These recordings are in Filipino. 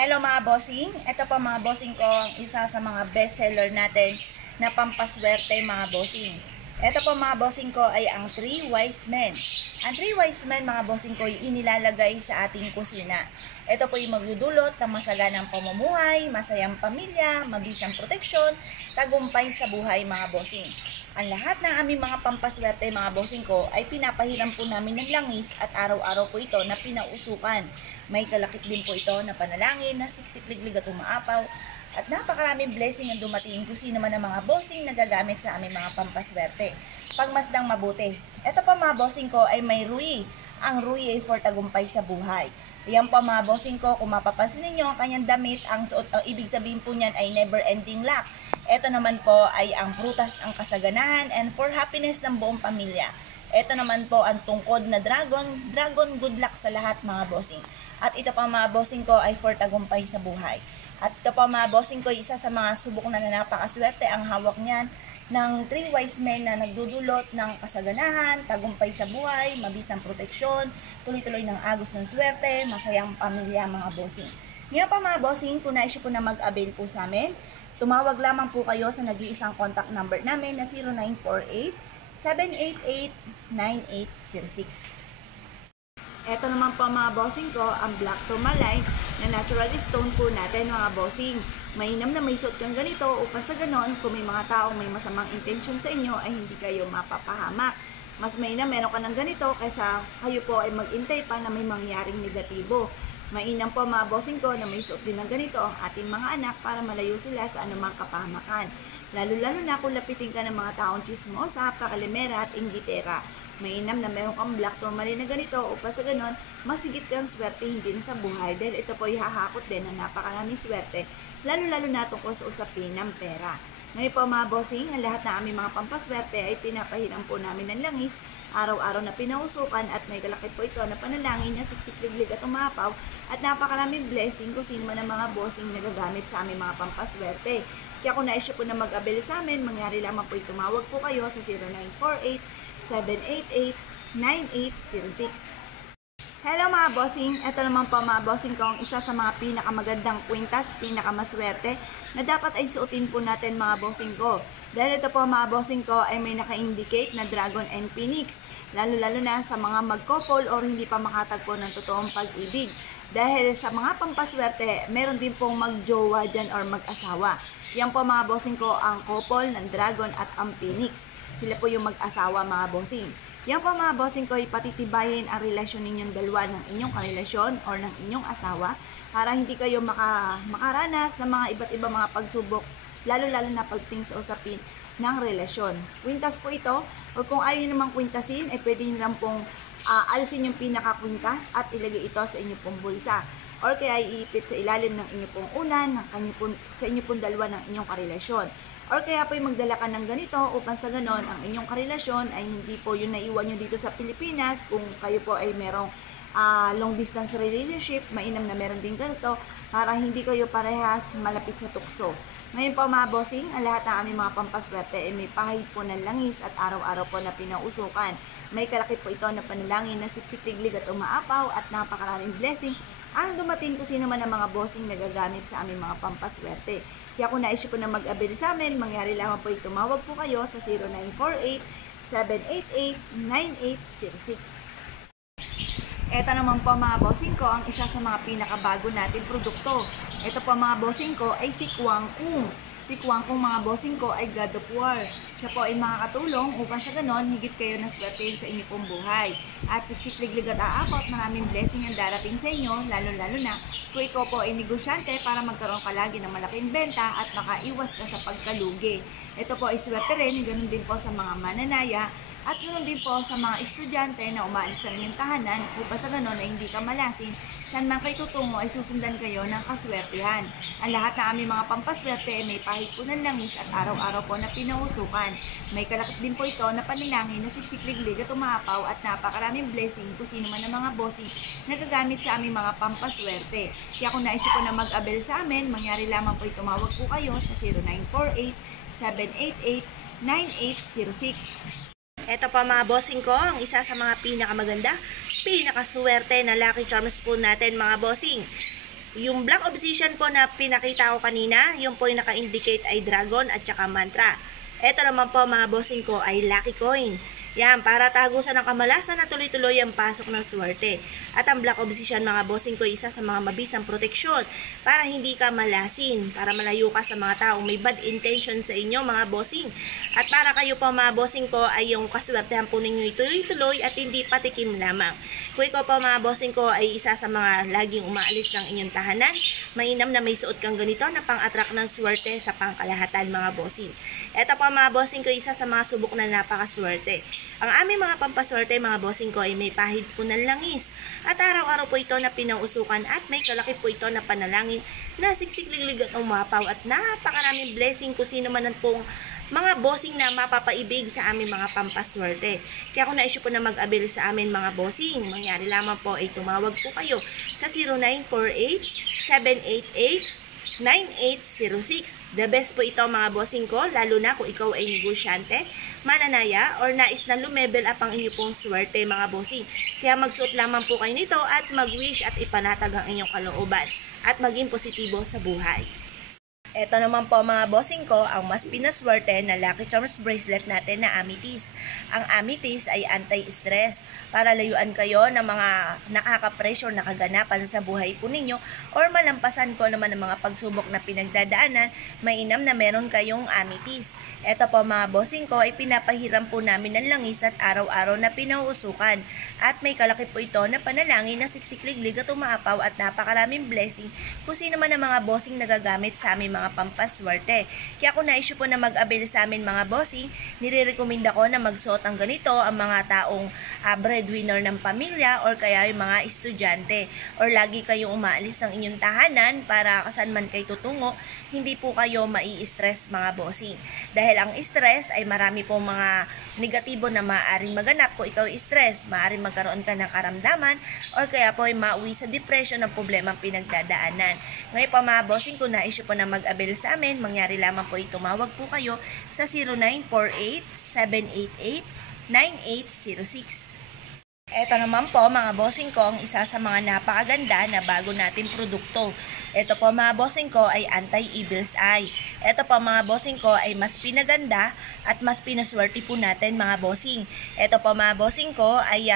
Hello mga bossing, ito pa mga bossing ko ang isa sa mga bestseller natin na pampaswerte mga bossing. Ito po mga bossing ko ay ang 3 Wise Men. Ang 3 Wise Men mga bossing ko ay inilalagay sa ating kusina. Ito po yung magdudulot ng masaganang pamumuhay, masayang pamilya, mabisang proteksyon, tagumpay sa buhay mga bossing. Ang lahat ng aming mga pampaswerte mga bossing ko ay pinapahiram po namin ng langis at araw-araw po ito na pinausukan. May kalakip din po ito na panalangin na siksik-liglig at umaapaw at napakaraming blessing ang dumating kung sino man ang mga bossing na gagamit sa aming mga pampaswerte. Pagmasdang mabuti. Ito pa mga bossing ko ay may rui. Ang rui ay for tagumpay sa buhay. Ayan po mga bossing ko, kung mapapansin ninyo ang kanyang damit, ang suot, ibig sabihin po niyan ay never ending luck. Ito naman po ay ang prutas ang kasaganahan and for happiness ng buong pamilya. Ito naman po ang tungkod na dragon good luck sa lahat mga bossing. At ito pa mga bossing ko ay for tagumpay sa buhay. At ito pa mga bossing ko, isa sa mga subok na napakaswerte ang hawak niyan ng 3 Wise Men na nagdudulot ng kasaganahan, tagumpay sa buhay, mabisang proteksyon, tuloy-tuloy ng agos ng swerte, masayang pamilya mga bossing. Ngayon pa mga bossing, kung nais po na mag-avail po sa amin, tumawag lamang po kayo sa nag-iisang contact number namin na 0948-788-9806. Ito naman po mga bossing ko, ang Black Tourmaline na natural stone po natin mga bossing. Mainam na may suot kang ganito upang sa ganon, kung may mga taong may masamang intention sa inyo ay hindi kayo mapapahamak. Mas mainam meron ka ng ganito kaysa kayo po ay mag-intay pa na may mangyaring negatibo. Mainam po mga bossing ko na may suot din ng ganito ang ating mga anak para malayo sila sa anumang kapahamakan. Lalo-lalo na kung lapitin ka ng mga taong chismosa, pakalimera at inggitera. Mainam na meron kang black tourmaline na ganito upang sa ganon, masigit kang swerte hindi na sa buhay dahil ito po ihahakot din ng napakaraming swerte, lalo-lalo na tungkol sa usapin ng pera. Ngayon po mga bossing, ang lahat ng aming mga pampaswerte ay pinapahiram po namin ng langis, araw-araw na pinausukan at may kalakip po ito na panalangin na siksik-liglig at umapaw at napakaraming blessing kung sino man ang mga bossing na gagamit sa aming mga pampaswerte. Kaya kung nais po na mag-avail sa amin, mangyari lamang po tumawag po kayo sa 0948-788-9806. Hello mga bossing, ito naman po mga bossing ko ang isa sa mga pinakamagandang kwintas, pinakamaswerte na dapat ay suotin po natin mga bossing ko. Dahil ito po mga bossing ko ay may naka-indicate na dragon and phoenix, lalo-lalo na sa mga mag-couple or hindi pa makatagpo ng totoong pag-ibig. Dahil sa mga pampaswerte, meron din pong mag-jowa dyan or mag-asawa. Yan po mga bossing ko ang couple ng dragon at ang phoenix. Sila po yung mag-asawa mga bossing. Yan po mga bossing ko, ipatitibayin ang relasyon ninyong dalawa ng inyong karelasyon or ng inyong asawa para hindi kayo makaranas ng mga iba't ibang mga pagsubok, lalo-lalo na pagting sa usapin ng relasyon. Kwintas po ito, o kung ayaw nyo namang kwintasin, pwede nyo lang pong alisin yung pinaka-kwintas at ilagay ito sa inyong pong bulsa. Or kaya iipit sa ilalim ng inyong pong unan, sa inyong pong dalawa ng inyong karelasyon. Or kaya po magdala ka ng ganito upang sa ganon ang inyong karelasyon ay hindi po yung naiwan nyo dito sa Pilipinas. Kung kayo po ay merong long distance relationship, mainam na meron din ganito para hindi kayo parehas malapit sa tukso. Ngayon po mga bossing, ang lahat ng aming mga pampaswerte ay may pahid po ng langis at araw-araw po na pinausukan. May kalakip po ito na panalangin na siksik-liglig at umaapaw at napakaraming blessing ang dumating kung sino man ang mga bossing na gagamit sa aming mga pampaswerte. Kaya kung nais po na mag-avail sa amin, mangyari lamang po tumawag po kayo sa 0948-788-9806. Ito naman po mga bossing ko, ang isa sa mga pinakabago natin produkto. Ito po mga bossing ko ay si Kwang Kung. Si Kwang Kung mga bossing ko ay God of War. Siya po ay makakatulong upang sa ganon, higit kayo na swertein sa inyong pong buhay. At siksik-liglig at aakot, maraming blessing ang darating sa inyo, lalo-lalo na kung ikaw po ay negosyante para magkaroon ka lagi ng malaking benta at makaiwas ka sa pagkalugi. Ito po ay swerte rin, ganun din po sa mga mananaya, at ganoon din po sa mga estudyante na umaalis na rin yung tahanan upang sa ganon ay hindi ka malasin, saan man kayo tutungo ay susundan kayo ng kaswertihan. Ang lahat ng aming mga pampaswerte ay may pahid po ng langis at araw-araw po na pinausukan. May kalakip din po ito na panalangin na siksik-liglig at umaapaw at napakaraming blessing kung sino man ang mga bossing na gagamit sa aming mga pampaswerte. Kaya kung nais po na mag-avail sa amin, mangyari lamang po tumawag po kayo sa 0948-788-9806. Ito pa mga bossing ko, ang isa sa mga pinakamaganda, pinakaswerte na lucky charms po natin mga bossing. Yung Black Obsidian po na pinakita ko kanina, yung po yung naka-indicate ay Dragon at saka Mantra. Ito naman po mga bossing ko ay Lucky Coin. Yan, para tagusan ng kamalasan na tuloy-tuloy ang pasok ng swerte. At ang Black Obsidian mga bossing ko, isa sa mga mabisang proteksyon para hindi ka malasin, para malayo ka sa mga taong may bad intention sa inyo mga bossing. At para kayo po mga bossing ko ay yung kaswertehan po ninyo tuloy-tuloy at hindi patikim lamang. Kung ikaw po mga bossing ko ay isa sa mga laging umaalis ng inyong tahanan, mainam na may suot kang ganito na pang-attract ng swerte sa pangkalahatan mga bossing. Ito po mga bossing ko, isa sa mga subok na napakaswerte. Ang aming mga pampaswerte mga bossing ko ay may pahid po ng langis. At araw-araw po ito na pinausukan at may kalaki po ito na panalangin na siksikliglig at umapaw at napakaraming blessing kung sino man pong mga bossing na mapapaibig sa aming mga pampaswerte. Kaya kung na-issue po na mag-avail sa amin mga bossing, mangyari lamang po ay tumawag po kayo sa 0948-788-9806. The best po ito mga bossing ko, lalo na kung ikaw ay negosyante, mananaya, or nais na lumebel up ang inyo pong swerte mga bossing. Kaya magsuot lamang po kayo nito at mag-wish at ipanatag ang inyong kalooban at maging positibo sa buhay. Ito naman po mga bossing ko, ang mas pinaswerte na Lucky Charms bracelet natin na amethyst. Ang amethyst ay anti-stress para layuan kayo ng mga nakaka-pressure na kaganapan sa buhay po ninyo or malampasan ko naman ng mga pagsubok na pinagdadaanan, mainam na meron kayong amethyst. Ito po mga bossing ko ay pinapahiram po namin ng langis at araw-araw na pinauusukan. At may kalaki po ito na panalangin na siksikliglig at umaapaw at napakaraming blessing kung sino man ang mga bossing nagagamit sa aming mga pampaswerte. Kaya kung na-issue po na mag-avail sa amin mga bossing, nire-recommenda ko na magsuot ang ganito ang mga taong breadwinner ng pamilya or kaya yung mga estudyante or lagi kayong umaalis ng inyong tahanan para kasan man kayo tutungo, hindi po kayo mai-stress mga bossing. Dahil ang stress ay marami pong mga negatibo na maaaring maganap. Kung ikaw stress, maaaring magkaroon ka ng karamdaman or kaya po ay mauwi sa depression ng problema pinagdadaanan. Ngayon pa mga bossing, kung na-issue po na mag-avail sa amin, mangyari lamang po tumawag po kayo sa 0948-788-9806. Ito naman po mga bossing ko, ang isa sa mga napakaganda na bago natin produkto. Ito po mga bossing ko ay anti-evil's eye. Ito po mga bossing ko ay mas pinaganda at mas pinaswerte po natin mga bossing. Ito po mga bossing ko ay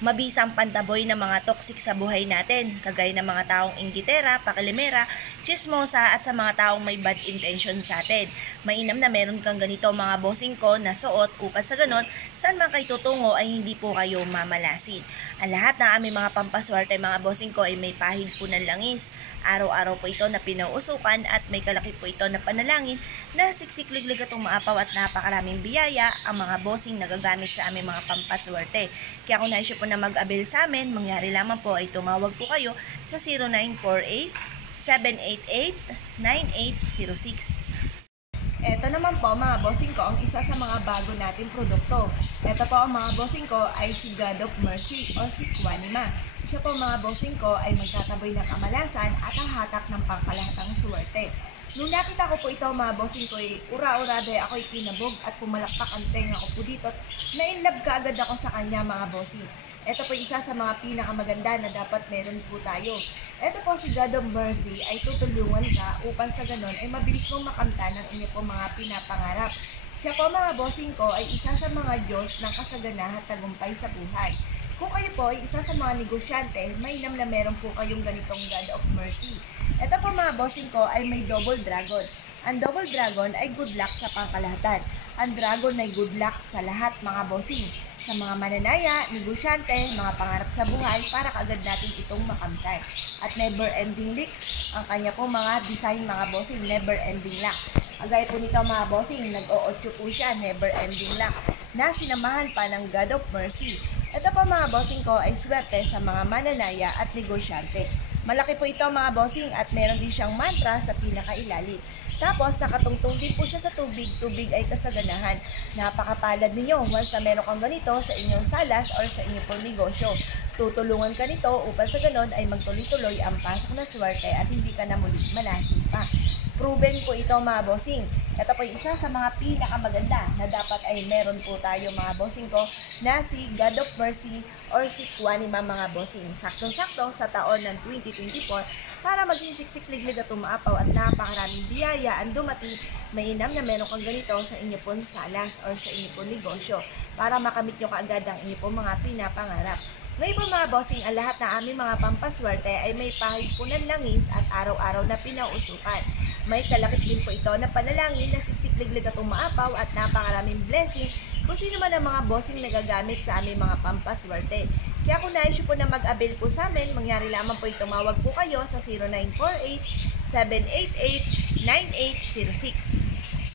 mabisang pantaboy ng mga toxic sa buhay natin. Kagaya ng mga taong inggitera, pakilimera, chismosa at sa mga taong may bad intention sa atin. Mainam na meron kang ganito mga bossing ko na suot upang sa ganon, saan man kayo tutungo ay hindi po kayo mamalasin. Ang lahat ng aming mga pampaswerte mga bossing ko ay may pahid po ng langis. Araw-araw po ito na pinauusukan at may kalaki po ito na panalangin na siksikliglig at umaapaw at napakaraming biyaya ang mga bossing nagagamit sa aming mga pampaswerte. Kaya kung na-issue po na mag-avail sa amin, mangyari lamang po ay tumawag po kayo sa 0948-788-9806. Ito naman po mga bossing ko, ang isa sa mga bago nating produkto. Ito po ang mga bossing ko ay si God of Mercy o si Quanima. Siya po mga bossing ko ay magtataboy ng kamalasan at ang hatak ng pangkalahatang suwerte. Nung nakita ko po ito mga bossing ko, ura-ura dahil ako'y kinabog at pumalakpak ang tenga ko po dito. Na-inlove ka agad ako sa kanya mga bossing. Ito po isa sa mga pinakamaganda na dapat meron po tayo. Ito po si God of Mercy ay tutulungan ka upang sa ganon ay mabilis mong makamta ng inyo po mga pinapangarap. Siya po mga bossing ko ay isa sa mga Diyos ng kasaganahan at tagumpay sa buhay. Kung kayo po ay isa sa mga negosyante, mainam na meron po kayong ganitong God of Mercy. Ito po mga bossing ko ay may double dragon. Ang double dragon ay good luck sa pangkalahatan. Ang dragon ay good luck sa lahat mga bossing. Sa mga mananaya, negosyante, mga pangarap sa buhay para kaagad natin itong makamtan. At never ending luck, ang kanya po mga design mga bossing, never ending luck. Agay po nito mga bossing, nag-o-8 po siya, never ending luck, na sinamahan pa ng God of Mercy. Ito po mga bossing ko ay swerte sa mga mananaya at negosyante. Malaki po ito mga bossing at meron din siyang mantra sa pinakailalim. Tapos nakatungtong din po siya sa tubig. Tubig ay kasaganahan. Napakapalad ninyo once na meron kang ganito sa inyong salas or sa inyong pong negosyo. Tutulungan ka nito upang sa ganon ay magtuloy-tuloy ang pasok na swerte at hindi ka na muli malasin pa. Proven po ito mga bossing. Ito po isa sa mga pinakamaganda na dapat ay meron po tayo mga bossing ko na si God of Mercy or si Quanima mga bossing. Saktong-sakto sa taon ng 2024 para maging siksik-liglig at umaapaw at napakaraming biyaya ang dumating, mainam na meron kang ganito sa inyo pong salas or sa inyo pong negosyo para makamit nyo kaagad ang inyo pong mga pinapangarap. Ngayon po mga bossing, ang lahat na aming mga pampaswerte ay may pahimpunan langis at araw-araw na pinausukan. May kalakip din po ito na panalangin na siksik-liglig at umaapaw at napakaraming blessing kung sino man ang mga bossing nagagamit sa aming mga pampaswerte. Kaya kung nais po na mag-avail po sa amin, mangyari lamang po tumawag po kayo sa 0948-788-9806.